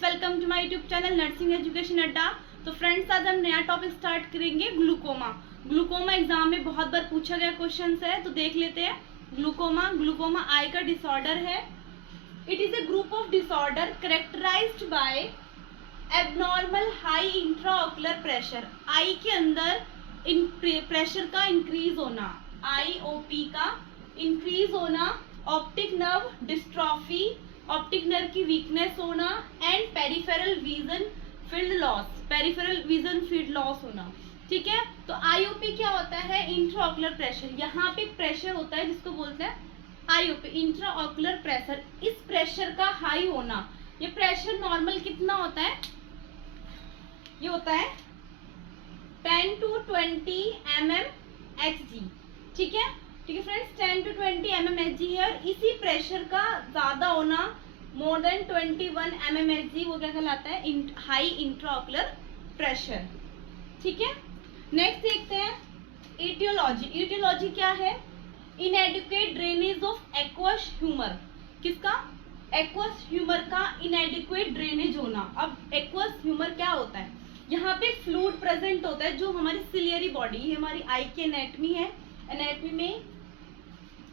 Friends, welcome to my YouTube channel nursing education Adda. तो friends, आज हम नया टॉपिक स्टार्ट करेंगे, ग्लूकोमा। ग्लूकोमा एग्जाम में बहुत बार पूछा गया क्वेश्चन है, तो देख लेते हैं। ग्लूकोमा आई का डिसऑर्डर है। It is a group of disorder characterized by abnormal high intraocular pressure. Eye के अंदर प्रेशर का इंक्रीज होना, IOP का इंक्रीज होना, optic nerve dystrophy, optic nerve की वीकनेस होना and peripheral vision field loss होना। ठीक है, तो IOP क्या होता है? Intraocular pressure. यहाँ पे प्रेशर होता है जिसको बोलते हैं IOP, इंट्राऑक्यूलर प्रेशर। इस प्रेशर का हाई होना, ये प्रेशर नॉर्मल कितना होता है? ये होता है 10 to 20 mmHg। ठीक है फ्रेंड्स, 10 to 20 mmHg है, और इसी प्रेशर का ज्यादा होना मोर देन 21 mmHg, वो क्या कहलाता है? High intraocular pressure. ठीक है, नेक्स्ट देखते हैं ईटियोलॉजी। ईटियोलॉजी क्या है? इनएडिक्वेट ड्रेनेज ऑफ एक्वस ह्यूमर। किसका? एक्वस ह्यूमर का इनएडिक्वेट ड्रेनेज होना। अब एक्वस ह्यूमर क्या होता है? यहाँ पे फ्लूइड प्रेजेंट होता है, जो हमारी सिलियरी बॉडी, ये हमारी आई की एनाटमी है। एनाटमी में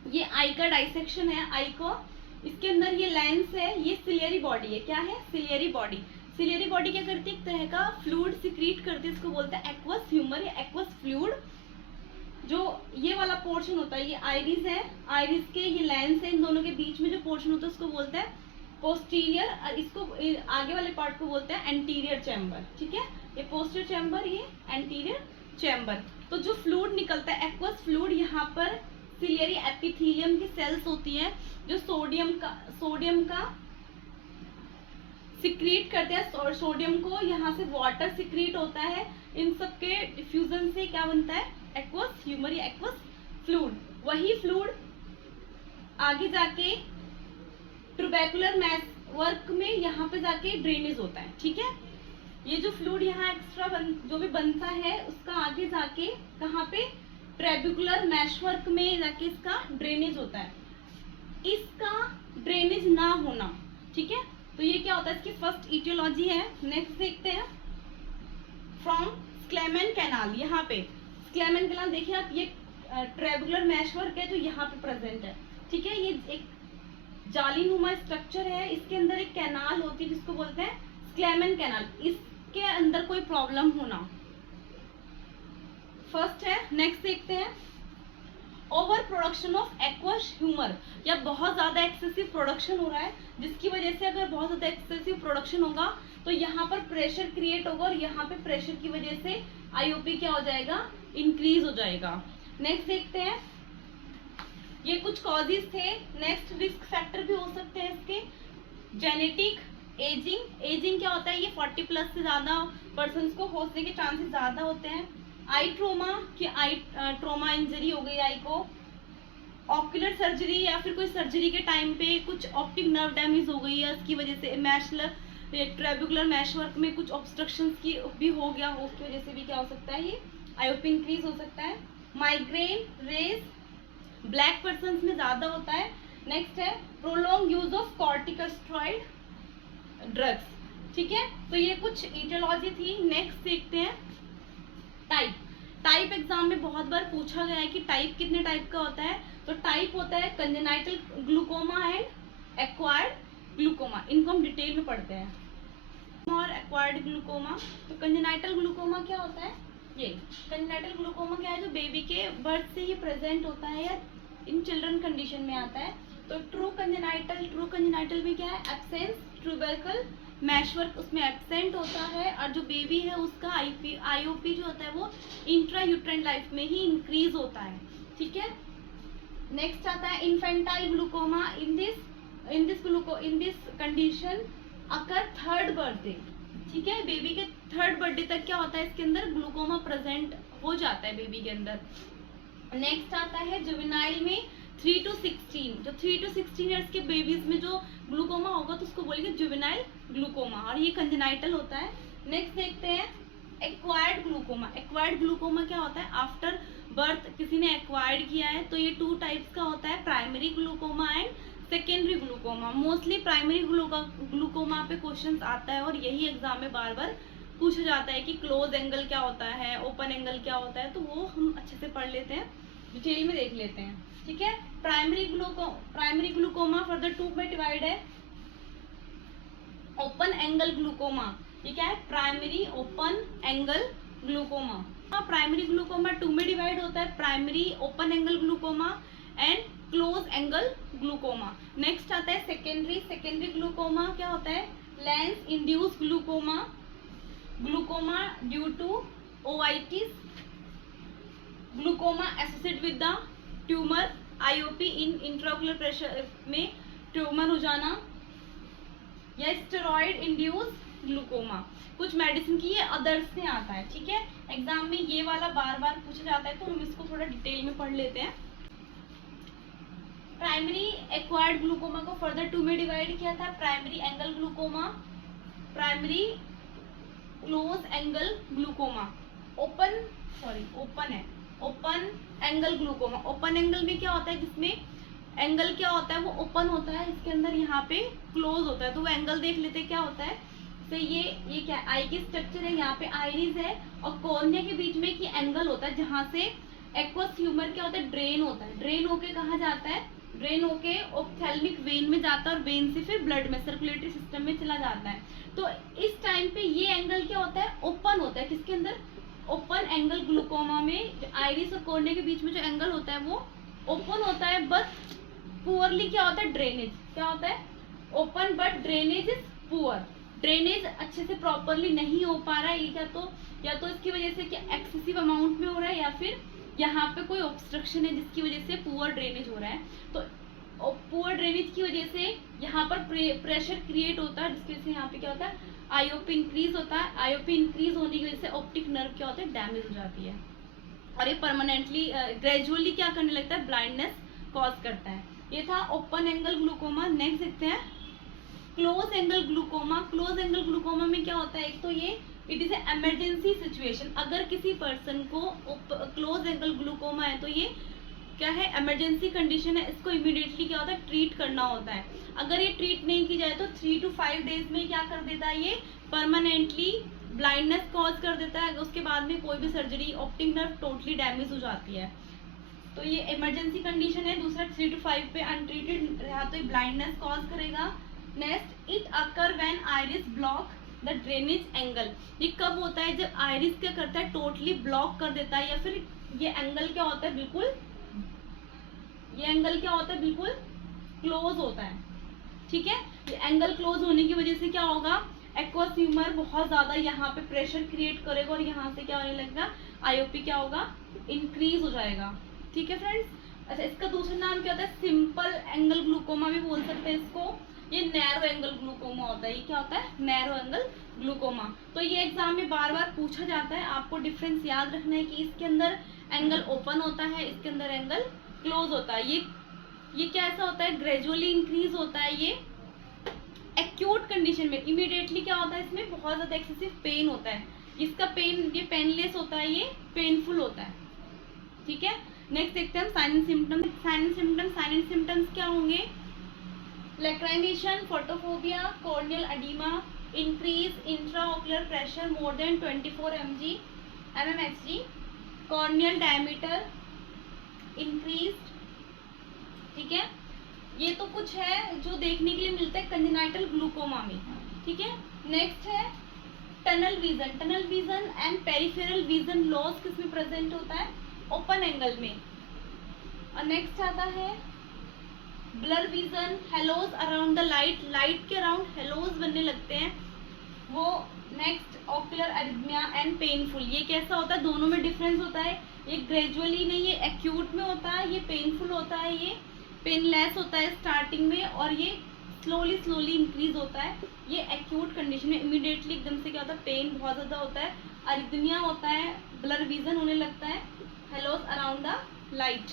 ये आई का डाइसेक्शन है, आई को, इसके अंदर ये लेंस है, ये सिलियरी बॉडी है। क्या है? Ciliary body. सिलियरी बॉडी क्या करती है? एक तरह का फ्लूइड सिक्रीट करती है, इसको बोलते हैं एक्वस ह्यूमर या एक्वस फ्लूइड। जो ये वाला पोर्शन होता है, ये आइरिस है, आइरिस के ये लेंस है, इन दोनों के बीच में जो पोर्शन होता है उसको बोलते हैं पोस्टीरियर, और इसको आगे वाले पार्ट को बोलते हैं एंटीरियर चैम्बर। ठीक है, ये पोस्टीरियर चैम्बर, ये एंटीरियर चैम्बर। तो जो फ्लूइड निकलता है एक्वस फ्लूइड, यहाँ पर सिलियरी एपिथेलियम की सेल्स होती हैं, जो सोडियम का सिक्रीट करते हैं, और सोडियम को यहाँ से वाटर सिक्रीट होता है। इन सब के डिफ्यूजन से क्या बनता है? एक्वस ह्यूमर या एक्वस फ्लूइड। वही फ्लूइड आगे जाके ट्यूबैकुलर मैस वर्क में यहाँ पे जाके ड्रेनेज होता है। ठीक है, ये जो फ्लूइड यहाँ एक्स्ट्रा जो भी बनता है, उसका आगे जाके कहाँ पे? ट्रेबिकुलर मैशवर्क में जाके इसका ड्रेनेज होता है। इसका ड्रेनेज ना होना, ठीक है, तो ये क्या होता है? इसकी फर्स्ट इटियोलॉजी है। नेक्स्ट देखते हैं फ्रॉम स्क्लेमन कैनाल। यहाँ पे स्क्लेमन कैनाल देखिए आप, ये ट्रेबिकुलर मैशवर्क है जो यहाँ पे प्रेजेंट है। ठीक है, ये एक जालीनुमा स्ट्रक्चर है, इसके अंदर एक कैनाल होती है जिसको बोलते हैं स्क्लेमन कैनाल। इसके अंदर कोई प्रॉब्लम होना फर्स्ट है। नेक्स्ट देखते हैं over production of aqueous humour, या बहुत ज्यादा एक्सेसिव प्रोडक्शन हो रहा है, जिसकी वजह से अगर बहुत ज्यादा एक्सेसिव प्रोडक्शन होगा तो यहाँ पर प्रेशर क्रिएट होगा, और यहाँ पे प्रेशर की वजह से IOP क्या हो जाएगा? इंक्रीज हो जाएगा। नेक्स्ट देखते हैं, ये कुछ कॉजेज थे। नेक्स्ट रिस्क फैक्टर भी हो सकते हैं इसके, जेनेटिक, एजिंग। एजिंग क्या होता है? ये 40+ से ज्यादा पर्सन को होने के चांसेस ज्यादा होते हैं। आई ट्रोमा, कि आई ट्रोमा इंजरी हो गई आई को, ऑक्यूलर सर्जरी, या फिर कोई सर्जरी के टाइम पे कुछ ऑप्टिक नर्व डैमेज हो गई है, उसकी वजह से ट्रेबिकुलर मैशवर्क में कुछ ऑब्स्ट्रक्शन की भी हो गया हो, उसकी वजह से भी क्या हो सकता है? ये IOP इंक्रीज हो सकता है। माइग्रेन, रेस, ब्लैक पर्सन में ज्यादा होता है। नेक्स्ट है prolong use of corticosteroid drugs. ठीक है, तो ये कुछ इटियोलॉजी थी। नेक्स्ट देखते हैं टाइप एग्जाम में बहुत बार पूछा गया है कि टाइप कितने टाइप का होता है? तो टाइप होता है congenital glaucoma and acquired glaucoma. इनको हम डिटेल में पढ़ते हैं। और एक्वायर्ड ग्लूकोमा, तो कंजेनाइटल ग्लूकोमा क्या होता है? ये कंजेनाइटल ग्लूकोमा क्या है? जो बेबी के बर्थ से ही प्रेजेंट होता है, या इन चिल्ड्रन कंडीशन में आता है। तो ट्रू कंजेनाइटल में क्या है? एब्सेंस ट्यूबरकल मैशवर्क उसमें एब्सेंट होता है, और जो बेबी है उसका IOP जो होता है वो इंट्रा यूट्राइन लाइफ में ही इंक्रीज होता है। ठीक है, नेक्स्ट आता है infantile glaucoma. In this condition occur third birthday. ठीक है, बेबी के थर्ड बर्थडे तक क्या होता है? इसके अंदर ग्लूकोमा प्रेजेंट हो जाता है बेबी के अंदर। नेक्स्ट आता है जुवेनाइल में 3 to 16। जो 3 to 16 ईयर्स के बेबीज में जो ग्लूकोमा होगा तो उसको बोलेंगे जुवेनाइल ग्लूकोमा, और ये कंजेनाइटल होता है। नेक्स्ट देखते हैं एक्वायर्ड ग्लूकोमा। एक्वायर्ड ग्लूकोमा क्या होता है? आफ्टर बर्थ किसी ने एक्वायर्ड किया है, तो ये 2 टाइप्स का होता है, primary glaucoma and secondary glaucoma, mostly primary glaucoma पे क्वेश्चंस आता है और यही एग्जाम में बार बार पूछा जाता है कि क्लोज एंगल क्या होता है, ओपन एंगल क्या होता है, तो वो हम अच्छे से पढ़ लेते हैं, डिटेल में देख लेते हैं। ठीक है, प्राइमरी ग्लूकोमा फर्दर टू में डिवाइड है। ओपन एंगल ग्लूकोमा, ये क्या है, primary open angle glaucoma. Primary glaucoma two में डिवाइड होता है, primary open angle glaucoma and close angle glaucoma. Next आता है सेकेंडरी ग्लूकोमा क्या होता है, lens induce glaucoma, glaucoma due to uveitis, glaucoma associated with the tumour, IOP in intraocular pressure में tumour हो जाना, या स्टेरॉइड इंड्यूस ग्लूकोमा। कुछ मेडिसिन की ये अदर्स में आता है। ठीक है, एग्जाम में ये वाला बार बार पूछा जाता है, तो हम इसको थोड़ा डिटेल में पढ़ लेते हैं। प्राइमरी एक्वायर्ड ग्लूकोमा को फर्दर टू में डिवाइड किया था, primary angle glaucoma, primary close angle glaucoma, open angle glaucoma. Open angle में क्या होता है, जिसमें एंगल क्या होता है वो ओपन होता है, इसके अंदर यहाँ पे क्लोज होता है, तो वो एंगल देख लेते हैं क्या होता है। तो ये क्या आई की स्ट्रक्चर है, यहाँ पे आइरिस है और कॉर्निया के बीच में एक एंगल होता है जहाँ से एक्वस ह्यूमर क्या होता है, ड्रेन होता है। ड्रेन होके कहाँ जाता है, ड्रेन होके ऑप्थेल्मिक वेन में जाता है और वेन से फिर ब्लड में सर्कुलेटरी सिस्टम में चला जाता है। तो इस टाइम पे ये एंगल क्या होता है, ओपन होता है। किसके अंदर, ओपन एंगल ग्लूकोमा में जो आइरिस और कॉर्निया के बीच में जो एंगल होता है वो ओपन होता है, बट पुअरली क्या होता है, ड्रेनेज क्या होता है, open but drainage is poor. Drainage अच्छे से प्रॉपरली नहीं हो पा रहा है, ये या तो इसकी वजह से क्या एक्सेसिव अमाउंट में हो रहा है, या फिर यहाँ पे कोई ऑब्स्ट्रक्शन है जिसकी वजह से पुअर ड्रेनेज हो रहा है। तो पुअर ड्रेनेज की वजह से यहाँ पर प्रेशर क्रिएट होता है, जिसकी वजह से यहाँ पे क्या होता है, आईओपी इंक्रीज होता है। आईओपी इंक्रीज होने की वजह से ऑप्टिक नर्व क्या होता है, डैमेज हो जाती है और ये परमानेंटली ग्रेजुअली क्या करने लगता है, ब्लाइंडनेस कॉज करता है। ये था ओपन एंगल ग्लूकोमा। नेक्स्ट देखते हैं close angle glaucoma. Close angle glaucoma में क्या होता है, एक तो ये इट इज एमरजेंसी सिचुएशन। अगर किसी पर्सन को क्लोज एंगल ग्लूकोमा है तो ये क्या है, इमरजेंसी कंडीशन है, इसको इमीडिएटली क्या होता है, ट्रीट करना होता है। अगर ये ट्रीट नहीं की जाए तो 3 to 5 डेज में क्या कर देता है, ये परमानेंटली ब्लाइंडनेस कॉज कर देता है। उसके बाद में कोई भी surgery, optic nerve totally damage हो जाती है। तो ये इमरजेंसी कंडीशन है। दूसरा 3 to 5 पे अनट्रीटेड रहा तो ये ब्लाइंडनेस कॉज करेगा। Next it occur when iris block the drainage angle. ये कब होता है, जब आइरिस क्या करता है, टोटली ब्लॉक कर देता है, या फिर ये एंगल क्या होता है, बिल्कुल ये एंगल क्या होता है, बिल्कुल क्लोज होता है। ठीक है, ये एंगल क्लोज होने की वजह से क्या होगा, एक्वस ह्यूमर बहुत ज्यादा यहाँ पे प्रेशर क्रिएट करेगा और यहाँ से क्या होने लगेगा, आईओपी क्या होगा, इंक्रीज हो जाएगा। ठीक है फ्रेंड्स। अच्छा, इसका दूसरा नाम क्या होता है, सिंपल एंगल ग्लूकोमा भी बोल सकते हैं इसको। ये नैरो एंगल ग्लूकोमा होता है। ये क्या होता है, नैरो एंगल ग्लूकोमा। तो ये एग्जाम में बार बार पूछा जाता है, आपको डिफरेंस याद रखना है कि इसके अंदर एंगल ओपन होता है, इसके अंदर एंगल क्लोज होता है। ये कैसा होता है, ग्रेजुअली इंक्रीज होता है। ये एक्यूट कंडीशन में इमीडिएटली क्या होता है, इसमें बहुत ज्यादा एक्सेसिव पेन होता है। इसका पेन, ये पेनलेस होता है, ये पेनफुल होता है। ठीक है, नेक्स्ट देखते हैं sign and symptoms. Sign and symptoms क्या होंगे, lacrimation, photophobia, corneal oedema, increase intraocular pressure more than 24 mmHg, corneal diameter increase. ठीक है, ये तो कुछ है जो देखने के लिए मिलता है कंजेनाइटल ग्लूकोमा में। ठीक है, नेक्स्ट है tunnel vision and peripheral vision loss किसमें प्रेजेंट होता है, ओपन एंगल में। और नेक्स्ट आता है blur vision, halos around the light के अराउंड हेलोज बनने लगते हैं वो। Next ocular arrhythmia and painful. ये कैसा होता है, दोनों में डिफरेंस होता है। ये ग्रेजुअली नहीं, ये एक्यूट में होता है, ये पेनफुल होता है, ये पेनलेस होता है स्टार्टिंग में, और ये स्लोली इंक्रीज होता है। ये एक्यूट कंडीशन में इमीडिएटली एकदम से क्या होता है, पेन बहुत ज़्यादा होता है, अरिथमिया होता है, ब्लर विजन होने लगता है, हेलोज अराउंड द लाइट।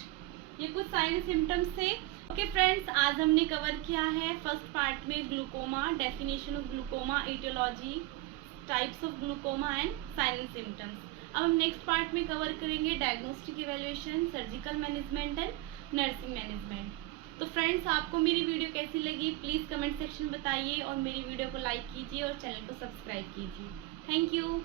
ये कुछ साइन सिम्टम्स थे। ओके फ्रेंड्स, आज हमने कवर किया है फर्स्ट पार्ट में glaucoma, definition of glaucoma, aetiology, types of glaucoma and sign and symptoms. अब हम नेक्स्ट पार्ट में कवर करेंगे diagnostic evaluation, surgical management and nursing management. तो फ्रेंड्स, आपको मेरी वीडियो कैसी लगी प्लीज़ कमेंट सेक्शन में बताइए, और मेरी वीडियो को लाइक कीजिए और चैनल को सब्सक्राइब कीजिए। Thank you.